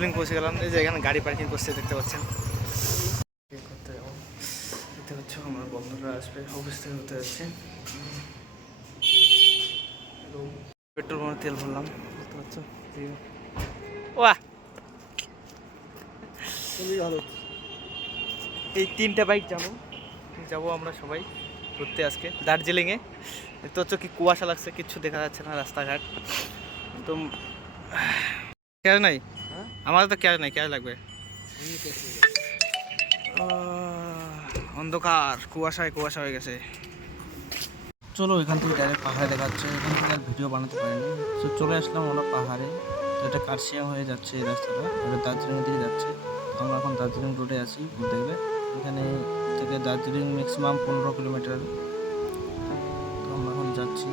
দার্জিলিং পৌঁছে গেলাম। এই যে এখানে গাড়ি পার্কিং করছে দেখতে পাচ্ছেন। দেখতে পাচ্ছ আমার বন্ধুরা আসবে অফিস থেকে হতে যাচ্ছে। পেট্রোল পাম্পে তেল ভরলাম দেখতে পাচ্ছ। ওয়া এই 3টে বাইক যাবো আমরা সবাই ঘুরতে আজকে দার্জিলিংয়ে। দেখতে পাচ্ছ কি কুয়াশা লাগছে, কিচ্ছু দেখা যাচ্ছে না রাস্তাঘাট একদম। ক্যাশ নাই আমাদের, তো ক্যাশ নাই, ক্যাশ লাগবে। অন্ধকার কুয়াশায় কুয়াশা হয়ে গেছে। চলো এখান থেকে ডাইরেক্ট পাহাড়ে দেখাচ্ছে, এখান থেকে আর ভিডিও বানাতে পারিনি। তো চলে আসলাম আমরা পাহাড়ে। এটা কার্শিয়াং হয়ে যাচ্ছে এই রাস্তাটা, এটা দার্জিলিংয়ের দিকে যাচ্ছে। আমরা এখন দার্জিলিং রোডে আছি বলতে গেলে। এখানে থেকে দার্জিলিং ম্যাক্সিমাম 15 কিলোমিটার। তো আমরা এখন যাচ্ছি।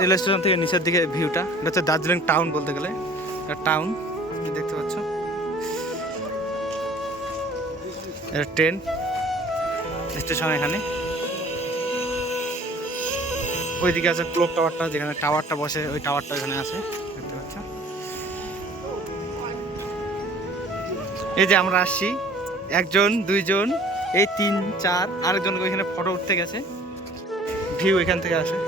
রেল স্টেশন থেকে নিচের দিকে ভিউটা, এটা হচ্ছে দার্জিলিং টাউন বলতে গেলে। টাউন দেখতে পাচ্ছ, এটা ট্রেন স্টেশন। এখানে ওইদিকে আছে ক্লক টাওয়ারটা, যেখানে টাওয়ারটা বসে ওই টাওয়ারটা এখানে আছে দেখতে পাচ্ছ। এই যে আমরা আসছি 1 জন 2 জন, এই 3 4 আরেকজন ওইখানে ফটো উঠতে গেছে। ভিউ এখান থেকে আসে।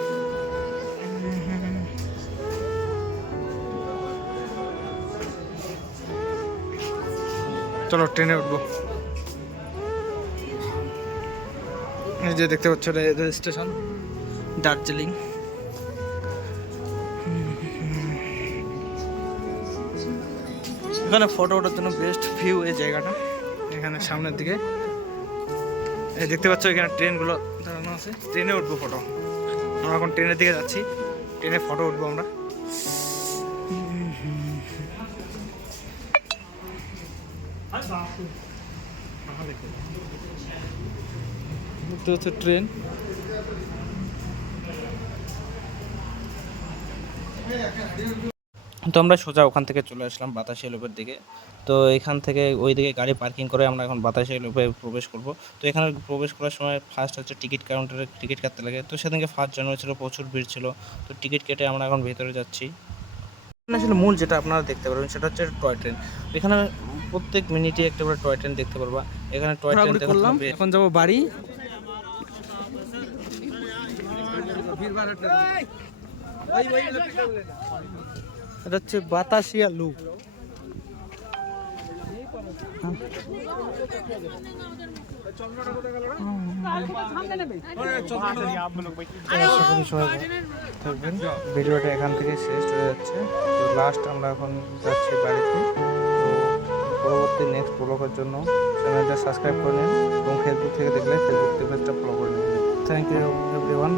চলো ট্রেনে উঠবো। এই যে দেখতে পাচ্ছ রেল স্টেশন দার্জিলিং। এখানে ফটো ওঠার জন্য বেস্ট ভিউ এই জায়গাটা। এখানে সামনের দিকে এই দেখতে পাচ্ছ, এখানে ট্রেনগুলো দাঁড়ানো আছে। ট্রেনে উঠবো ফটো। আমরা এখন ট্রেনের দিকে যাচ্ছি, ট্রেনে ফটো উঠবো আমরা। দেখতে পাচ্ছ ট্রেন। তো আমরা সোজা ওখান থেকে চলে আসলাম বাতাসিয়া লুপের দিকে। তো এখান থেকে ওই দিকে গাড়ি পার্কিং করে আমরা এখন বাতাসিয়া লুপে প্রবেশ করব। তো এখানে প্রবেশ করার সময় ফার্স্ট হচ্ছে টিকিট কাউন্টারে টিকিট কাটতে লাগে। তো সেদিনকে 1 জানুয়ারি ছিল, প্রচুর ভিড় ছিল। তো টিকিট কেটে আমরা এখন ভেতরে যাচ্ছি। আসলে মূল যেটা আপনারা দেখতে পারবেন সেটা হচ্ছে টয় ট্রেন। এখানে প্রত্যেক মিনিটে একটা করে টয় ট্রেন দেখতে পারবা। এখানে টয় ট্রেন দেখলাম। এখন যাবো বাড়ি। এটা হচ্ছে বাতাসিয়া লুপ। ভিডিওটা এখান থেকে শেষ হয়ে যাচ্ছে। তো লাস্ট আমরা এখন যাচ্ছি বাড়িতে। তো পরবর্তী নেক্সট ব্লগের জন্য চ্যানেলটা সাবস্ক্রাইব করে নিন এবং ফেসবুক থেকে দেখলে ফেসবুক পেজটা ফলো করে নিন। Thank you everyone.